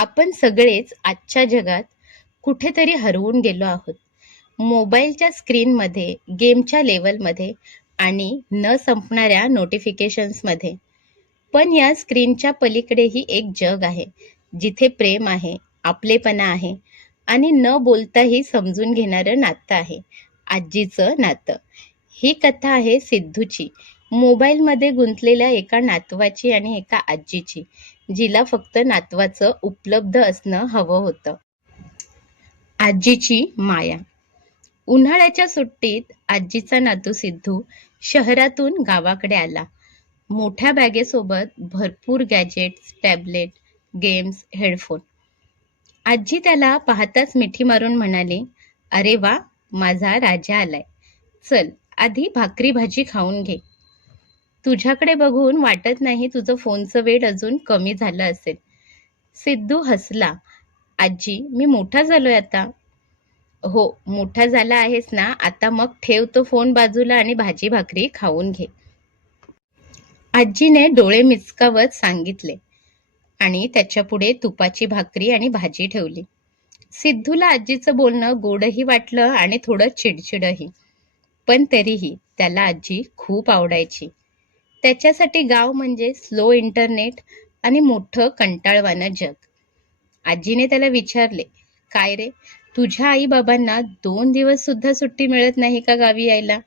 आपण सगळेच आजच्या जगात कुठेतरी हरवून गेलो आहोत. मोबाईलच्या स्क्रीनमध्ये, गेमच्या लेवलमध्ये आणि न संपणाऱ्या नोटिफिकेशन्समध्ये. पण या स्क्रीनच्या पलीकडेही एक जग आहे, जिथे प्रेम आहे, आपलेपणा आहे आणि न बोलताही समजून घेणारं नातं आहे, आजीचं नातं. ही कथा आहे सिद्धूची, मोबाईलमध्ये गुंतलेल्या एका नातवाची आणि एका आजीची, जिला फक्त नातवाचं उपलब्ध असणं हवं होतं. आजीची माया उन्हाळ्याच्या सुट्टीत आजीचा नातू सिद्धू शहरातून गावाकडे आला. मोठ्या बॅगेसोबत भरपूर गॅजेट्स, टॅबलेट, गेम्स, हेडफोन. आजी त्याला पाहताच मिठी मारून म्हणाली, "अरे वा, माझा राजा आलाय. चल, आधी भाकरी भाजी खाऊन घे. तुझ्याकडे बघून वाटत नाही तुझं फोनचं वेळ अजून कमी झालं असेल." सिद्धू हसला, "आजी, मी मोठा झालोय आता." "हो, मोठा झाला आहेस ना, आता मग ठेव तो फोन बाजूला आणि भाजी भाकरी खाऊन घे." आजीने डोळे मिचकावत सांगितले आणि त्याच्यापुढे तुपाची भाकरी आणि भाजी ठेवली. सिद्धूला आजीचं बोलणं गोडही वाटलं आणि थोडं चिडचिडही. पण तरीही त्याला आजी खूप आवडायची. त्याच्यासाठी गाव म्हणजे स्लो इंटरनेट आणि मोठं कंटाळवाणं जग. आजीने त्याला विचारले, "काय रे, तुझ्या आई-बाबांना दोन दिवस सुद्धा सुट्टी मिळत नाही का गावी यायला?"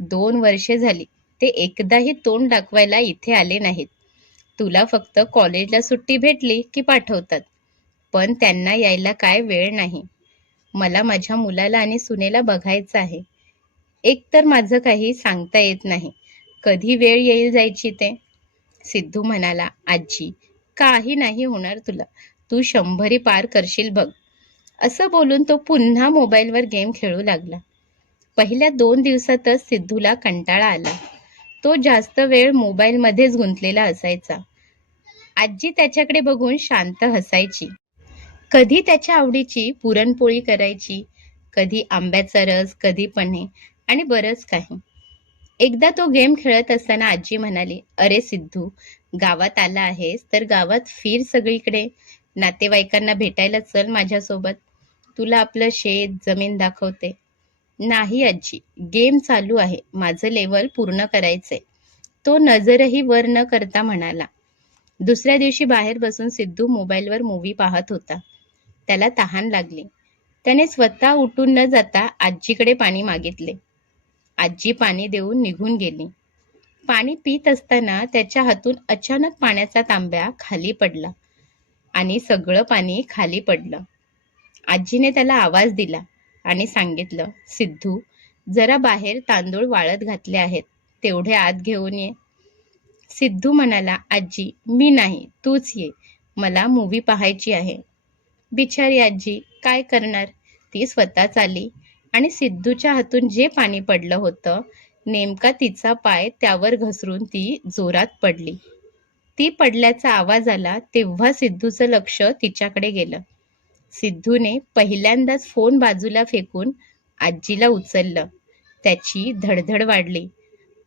"दोन वर्षे झाली ते एकदाही तोंड दाखवायला इथे आले नाहीत. तुला फक्त कॉलेजला सुट्टी भेटली की पाठवतात. पण त्यांना यायला काय वेळ नाही. मला माझ्या मुलाला आणि सुनेला बघायचं आहे. एकतर माझं काही सांगता येत नाही. कधी वेळ येईल जायची ते?" सिद्धू म्हणाला, "आजी, काही नाही होणार तुला. तू शंभरी पार करशील बघ." असं बोलून तो पुन्हा मोबाईलवर गेम खेळू लागला. पहिल्या दोन दिवसातच सिद्धूला कंटाळा आला. तो जास्त वेळ मोबाईलमध्येच गुंतलेला असायचा. आजी त्याच्याकडे बघून शांत हसायची. कधी त्याच्या आवडीची पुरणपोळी करायची, कधी आंब्याचा रस, कधी पणे आणि बरंच काही. एकदा तो गेम खेळत असताना आजी म्हणाली, "अरे सिद्धू, गावात आला आहेस तर गावात फिर सगळीकडे. नातेवाईकांना भेटायला चल माझ्यासोबत. तुला आपलं शेत, जमीन दाखवते." "नाही आजी, गेम चालू आहे. माझं लेवल पूर्ण करायचंय." तो नजरही वर न करता म्हणाला. दुसऱ्या दिवशी बाहेर बसून सिद्धू मोबाईलवर मूवी पाहत होता. त्याला तहान लागली. त्याने स्वतः उठून न जाता आजीकडे पाणी मागितले. आजी पाणी देऊन निघून गेली. पाणी पित असताना त्याच्या हातून अचानक पाण्याचा तांब्या खाली पडला आणि सगळं पाणी खाली पडलं. आजीने त्याला आवाज दिला आणि सांगितलं, "सिद्धू, जरा बाहेर तांदूळ वाळत घातले आहेत. तेवढे आत घेऊन ये." सिद्धू म्हणाला, "आजी, मी नाही, तूच ये. मला मूव्ही पाहायची आहे." बिचारी आजी काय करणार? ती स्वतःच आली आणि सिद्धूच्या हातून जे पाणी पडलं होतं, नेमका तिचा पाय त्यावर घसरून ती जोरात पडली. ती पडल्याचा आवाज आला तेव्हा सिद्धूचं लक्ष तिच्याकडे गेलं. सिद्धूने पहिल्यांदाच फोन बाजूला फेकून आजीला उचललं. त्याची धडधड वाढली.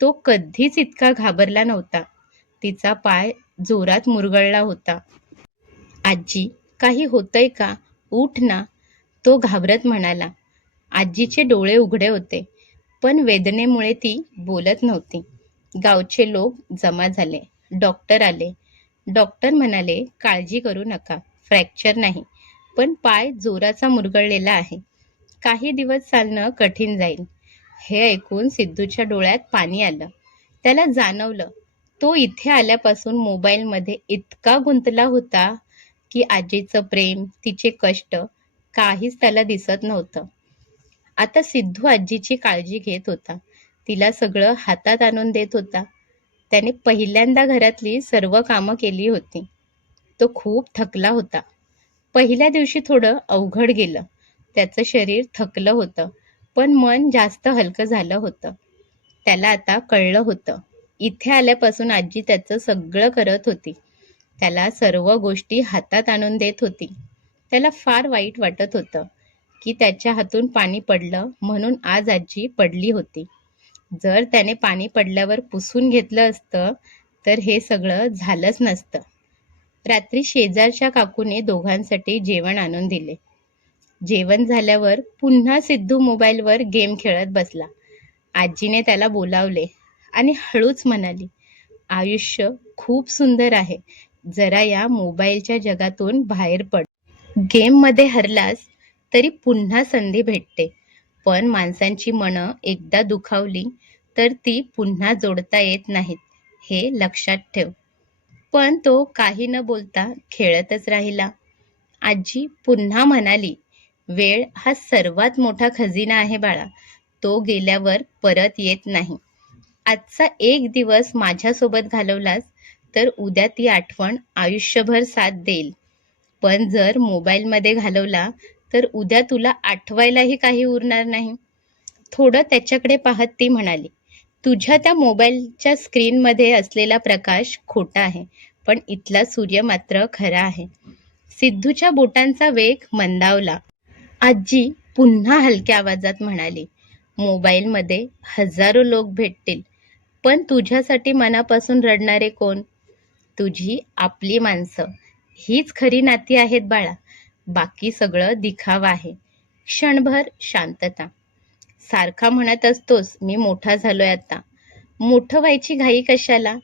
तो कधीच इतका घाबरला नव्हता. तिचा पाय जोरात मुरगळला होता. "आजी, काही होतंय का? उठ ना." तो घाबरत म्हणाला. आजीचे डोळे उघडे होते, पण वेदनेमुळे ती बोलत नव्हती. गावचे लोक जमा झाले. डॉक्टर आले. डॉक्टर म्हणाले, "काळजी करू नका. फ्रॅक्चर नाही, पण पाय जोराचा मुरगळलेला आहे. काही दिवस चालणं कठीण जाईल." हे ऐकून सिद्धूच्या डोळ्यात पाणी आलं. त्याला जाणवलं, तो इथे आल्यापासून मोबाईलमध्ये इतका गुंतला होता की आजीचं प्रेम, तिचे कष्ट काहीच त्याला दिसत नव्हतं. आता सिद्धू आजीची काळजी घेत होता. तिला सगळं हातात आणून देत होता. त्याने पहिल्यांदा घरातली सर्व कामं केली होती. तो खूप थकला होता. पहिल्या दिवशी थोडं अवघड गेलं. त्याचं शरीर थकलं होतं, पण मन जास्त हलकं झालं होतं. त्याला आता कळलं होतं, इथे आल्यापासून आजी त्याचं सगळं करत होती. त्याला सर्व गोष्टी हातात आणून देत होती. त्याला फार वाईट वाटत होतं की त्याच्या हातून पाणी पडलं म्हणून आज आजी पडली होती. जर त्याने पाणी पडल्यावर पुसून घेतलं असतं तर हे सगळं झालंच नसतं. रात्री शेजारच्या काकूने दोघांसाठी जेवण आणून दिले जेवण झाल्यावर पुन्हा सिद्धू मोबाईलवर गेम खेळत बसला आजीने त्याला बोलावले आणि हळूच म्हणाली आयुष्य खूप सुंदर आहे जरा या मोबाईलच्या जगातून बाहेर पड गेममध्ये हरलास तरी पुन्हा संधी भेटते. पण माणसांची मनं एकदा दुखावली तर ती पुन्हा जोडता येत नाहीत हे लक्षात ठेव. पण तो काही न बोलता खेळतच राहिला. आजी पुन्हा म्हणाली वेळ हा सर्वात मोठा खजिना आहे बाळा तो गेल्यावर परत येत नाही. आजचा एक दिवस माझ्यासोबत घालवलास तर उद्या ती आठवण आयुष्यभर साथ देईल. पण जर मोबाईलमध्ये घालवला तर उद्या तुला आठवायलाही काही उरणार नाही. थोडं त्याच्याकडे पाहत ती म्हणाली तुझ्या त्या मोबाईलच्या स्क्रीनमध्ये असलेला प्रकाश खोटा आहे पण इथला सूर्य मात्र खरा आहे. सिद्धूच्या बोटांचा वेग मंदावला. आजी पुन्हा हलक्या आवाजात म्हणाली मोबाईलमध्ये हजारो लोक भेटतील पण तुझ्यासाठी मनापासून रडणारे कोण? तुझी आपली माणसं. हीच खरी नाती आहेत बाळा. बाकी सगळं दिखावा आहे. क्षणभर शांतता. सारखा म्हणत असतोस मी मोठा झालोय आता. मोठं व्हायची घाई कशाला?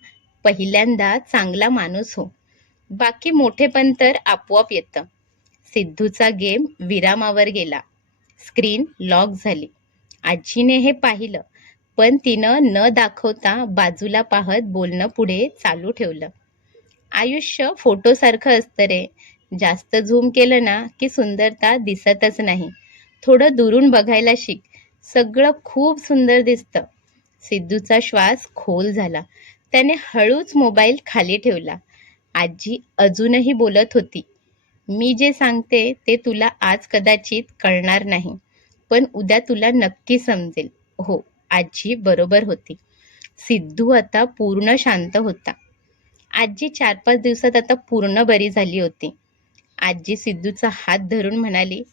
पहिल्यांदा चांगला माणूस हो. बाकी मोठेपण तर आपोआप येतं. सिद्धूचा गेम विरामावर गेला. स्क्रीन लॉक झाली. आजीने हे पाहिलं पण तिनं न दाखवता बाजूला पाहत बोलणं पुढे चालू ठेवलं. आयुष्य फोटोसारखं असतं रे. जास्त झूम केलं ना की सुंदरता दिसतच नाही. थोडं दुरून बघायला शिक. सगळं खूप सुंदर दिसतं. सिद्धूचा श्वास खोल झाला. त्याने हळूच मोबाईल खाली ठेवला. आजी अजूनही बोलत होती मी जे सांगते ते तुला आज कदाचित कळणार नाही पण उद्या तुला नक्की समजेल. हो आजी बरोबर होती. सिद्धू आता पूर्ण शांत होता. आजी चार पाच दिवसात आता पूर्ण बरी झाली होती. आजी सिद्धूचा हात धरून म्हणाली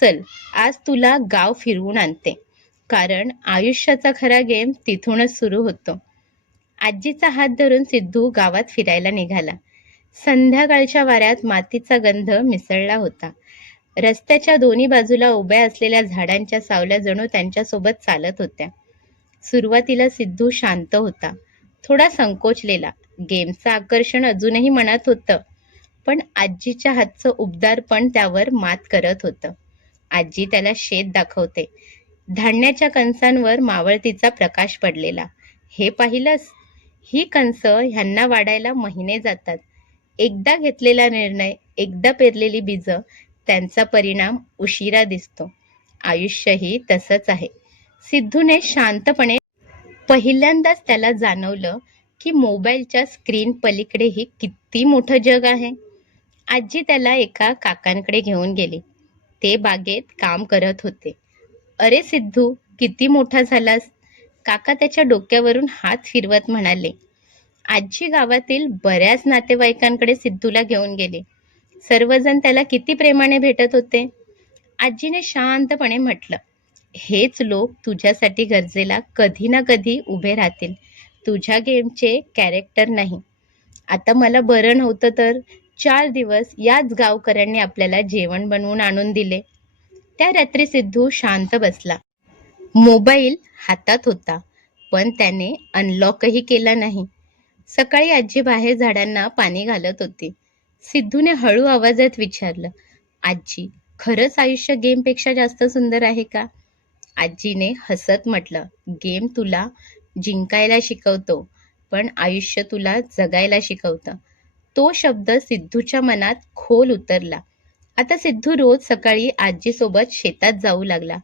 चल आज तुला गाव फिरवून आणते. कारण आयुष्याचा खरा गेम तिथूनच सुरू होतो. आजीचा हात धरून सिद्धू गावात फिरायला निघाला. संध्याकाळच्या वाऱ्यात मातीचा गंध मिसळला होता. रस्त्याच्या दोन्ही बाजूला उभ्या असलेल्या झाडांच्या सावल्या जणू त्यांच्यासोबत चालत होत्या. सुरुवातीला सिद्धू शांत होता. थोडा संकोचलेला गेमचं आकर्षण अजूनही मनात होतं. पण आजीच्या हातचं उबदार पण त्यावर मात करत होतं. आजी त्याला शेत दाखवते. धान्याच्या कणसांवर मावळतीचा प्रकाश पडलेला. हे पाहिलंस? ही कणस ह्यांना वाढायला महिने जातात. एकदा घेतलेला निर्णय एकदा पेरलेली बीजं त्यांचा परिणाम उशिरा दिसतो. आयुष्यही तसंच आहे. सिद्धूने शांतपणे पहिल्यांदाच त्याला जाणवलं की मोबाईलच्या स्क्रीन पलीकडेही किती मोठं जग आहे. आजी त्याला एका काकांकडे घेऊन गेली. ते बागेत काम करत होते. अरे सिद्धू किती मोठा झालास. काका त्याच्या डोक्यावरून हात फिरवत म्हणाले. आजी गावातील बऱ्याच नातेवाईकांकडे सिद्धूला घेऊन गेले. सर्वजण त्याला किती प्रेमाने भेटत होते? आजीने शांतपणे म्हटलं हेच लोक तुझ्यासाठी गरजेला कधी ना कधी उभे राहतील. तुझ्या गेमचे कॅरेक्टर नाही. आता मला बरं नव्हतं तर चार दिवस याच गावकऱ्यांनी आपल्याला जेवण बनवून आणून दिले. त्या रात्री सिद्धू शांत बसला. मोबाईल हातात होता पण त्याने अनलॉकही केला नाही. सकाळी आजी बाहेर झाडांना पाणी घालत होती. सिद्धूने हळू आवाजात विचारलं आजी खरंच आयुष्य गेमपेक्षा जास्त सुंदर आहे का? आजीने हसत म्हटलं गेम तुला जिंकायला शिकवतो पण आयुष्य तुला जगायला शिकवतं. तो शब्द सिद्धूच्या मनात खोल उतरला. आता सिद्धू रोज सकाळी आजीसोबत शेतात जाऊ लागला.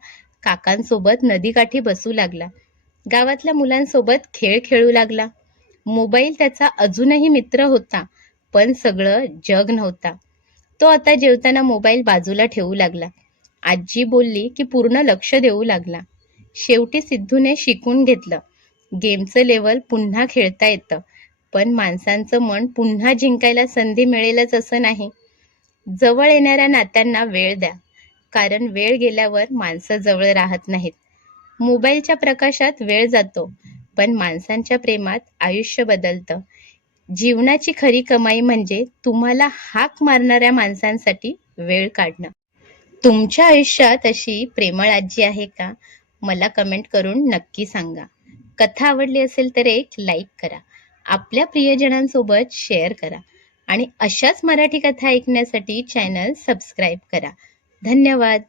काकांसोबत नदीकाठी बसू लागला. गावातल्या मुलांसोबत खेळ खेळू लागला. मोबाईल त्याचा अजूनही मित्र होता पण सगळं जग नव्हता. तो आता जेवताना मोबाईल बाजूला ठेवू लागला. आजी बोलली की पूर्ण लक्ष देऊ लागला. शेवटी सिद्धूने शिकून घेतलं. गेमचं लेवल पुन्हा खेळता येतं. पण माणसांचं मन पुन्हा जिंकायला संधी मिळेलच असं नाही. जवळ येणाऱ्या नात्यांना वेळ द्या. कारण वेळ गेल्यावर माणसं जवळ राहत नाहीत. मोबाईलच्या प्रकाशात वेळ जातो पण माणसांच्या प्रेमात आयुष्य बदलतं. जीवनाची खरी कमाई म्हणजे तुम्हाला हाक मारणाऱ्या माणसांसाठी वेळ काढणं. तुमच्या आयुष्यात अशी प्रेमळ आजी आहे का? मला कमेंट करून नक्की सांगा. कथा आवडली असेल तर एक लाईक करा. आपल्या प्रियजनांसोबत शेअर करा आणि अशाच मराठी कथा ऐकण्यासाठी चॅनल सबस्क्राईब करा. धन्यवाद.